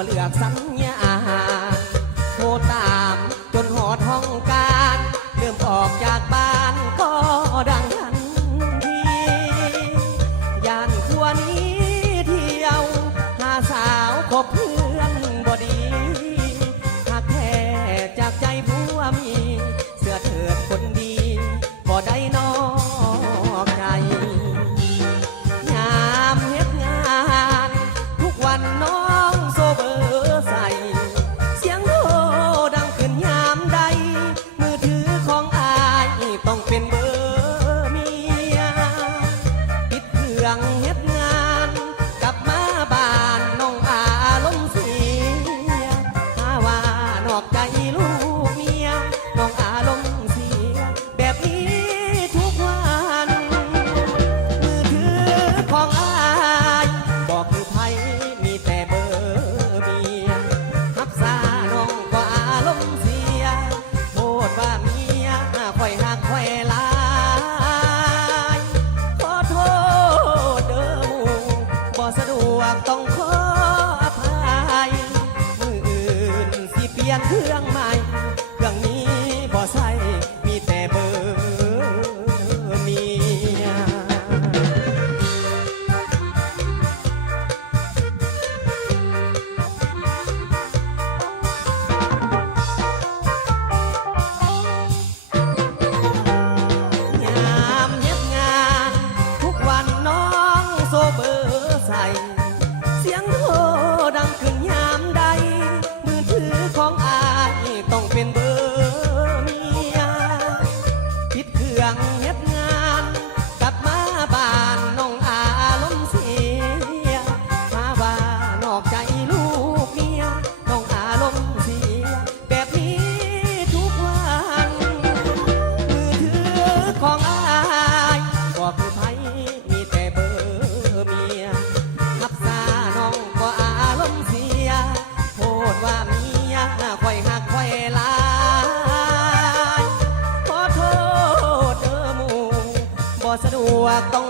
บ่เลือกสัญญาโทรตามจนหอดห้องการเริ่มออกจากบ้านก็ดังทันทีย่านควรนี้เที่ยวหาสาวคบเพื่อนบ่ดีหากแท้จากใจผัวมีเสื้อเถิดคนดีบ่ได้นอกใจยามเฮ็ดงานทุกวันน้องโซเบอร์ใส่เสียงโทรดังขึ้นยามใดมือถือของอายต้องเป็นเบอร์เมียปิดเครื่องเฮ็ดงานกลับมาบ้านน้องอารมณ์เสียหาว่านอกใจลูกเมียน้องอารมณ์เสียแบบนี้ทุกวันมือถือของอายบอกคือไผมีแต่เบอร์เมียฮับซาน้องก็อารมณ์เสียโทษว่าเมียค่อยหักค่อยหลายขอโทษเด้อหมู่บ่สะดวกต้องขออภัยมืออื่นสิเปลี่ยนเครื่องใหม่เครื่องนี้บ่ใส่มีแต่เบอร์เมียยามเฮ็ดงานทุกวันน้องโซเบอร์ใส่เสียงโทรดังขึ้นยามใดมือถือของอายต้องเป็นเบอร์เมียปิดเครื่องเฮ็ดงานกลับมาบ้านน้องอารมณ์เสียมาว่านอกใจลูกเมียน้องอารมณ์เสียแบบนี้ทุกวันมือถือของอายบอกคือไผมีแต่เบอร์เมียฮับซาน้องก็อารมณ์เสียโทษว่าเมียค่อยหักค่อยหลายขอโทษเด้อหมู่บ่สะดวกต้อง